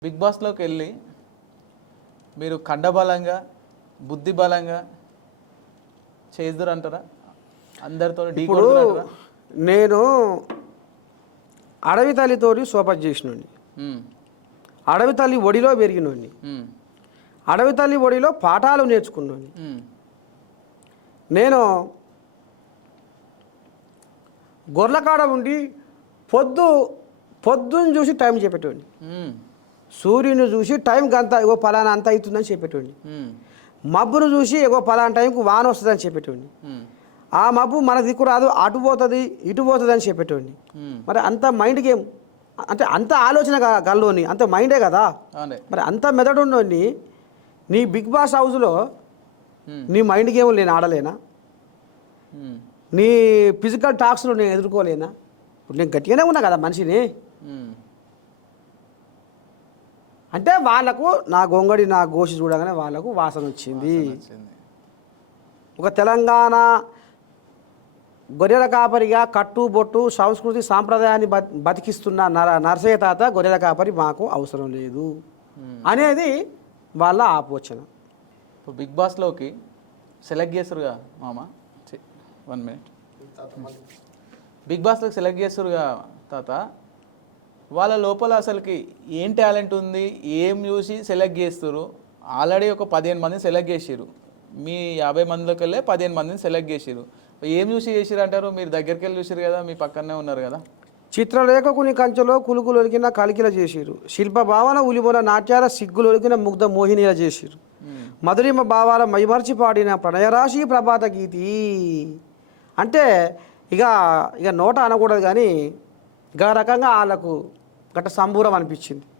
Big బాస్లోకి వెళ్ళి మీరు కండబలంగా బుద్ధి బలంగా చేదురు అంటారా? అందరితో ఢీ ఇప్పుడు కొడుతురంటారా? నేను అడవి తల్లితోటి సోపతి చేసినోడిని, అడవి తల్లి ఒడిలో పెరిగినోడిని, అడవి తల్లి ఒడిలో పాఠాలు నేర్చుకున్నాను. నేను గొర్రెకాడ ఉండి పొద్దున్న చూసి టైం చెప్పేటోడిని, సూర్యుని చూసి టైం గంత ఇగో పలానా అంత అవుతుందని చెప్పేటోడిని, మబ్బును చూసి ఇగో పలానా టైంకు వాన వస్తుందని చెప్పేటోడిని, ఆ మబ్బు మన దిక్కు రాదు అటు పోతుంది ఇటు పోతుంది అని చెప్పేటోడిని. మరి అంత మైండ్ గేమ్ అంటే అంత ఆలోచన గల్లోని అంత మైండే కదా. మరి అంత మెదడున్నోని నీ బిగ్ బాస్ హౌస్లో నీ మైండ్ గేమ్ నేను ఆడలేనా? నీ ఫిజికల్ టాక్స్లో నేను ఎదుర్కోలేనా? ఇప్పుడు నేను గట్టిగానే ఉన్నా కదా మనిషిని. అంటే వాళ్ళకు నా గొంగడి నా గోషి చూడగానే వాళ్ళకు వాసన వచ్చింది. ఒక తెలంగాణ గొర్రెల కాపరిగా కట్టు బొట్టు సంస్కృతి సాంప్రదాయాన్ని బతికిస్తున్న నరసయ్య తాత గొర్రెల కాపరి మాకు అవసరం లేదు అనేది వాళ్ళ ఆపోచన. ఇప్పుడు బిగ్ బాస్లోకి సెలెక్ట్ చేస్తారుగా మామ, 1 minute. బిగ్ బాస్లోకి సెలెక్ట్ చేస్తారుగా తాత, వాళ్ళ లోపల అసలుకి ఏం టాలెంట్ ఉంది, ఏం చూసి సెలెక్ట్ చేస్తారు? ఆల్రెడీ ఒక 15 మందిని సెలెక్ట్ చేసిరు, మీ 50 మందిలోకి వెళ్ళే 15 మందిని సెలెక్ట్ చేసిరు. ఏం చూసి చేసిరు అంటారు? మీరు దగ్గరికి వెళ్ళి చూసిరు కదా, మీ పక్కనే ఉన్నారు కదా. చిత్రలేఖకుని కంచెలో కులుకులొలికిన కలికిల చేసిరు, శిల్ప భావన ఉలిబోల నాట్యాల సిగ్గులొలికిన ముగ్ధ మోహినిల చేసిరు, మధురిమ భావాల మైమర్చి పాడిన ప్రణయరాశి ప్రభాత గీతి అంటే ఇక నోట అనకూడదు కానీ ఇక రకంగా వాళ్ళకు గట్ట సంబూరం అనిపించింది.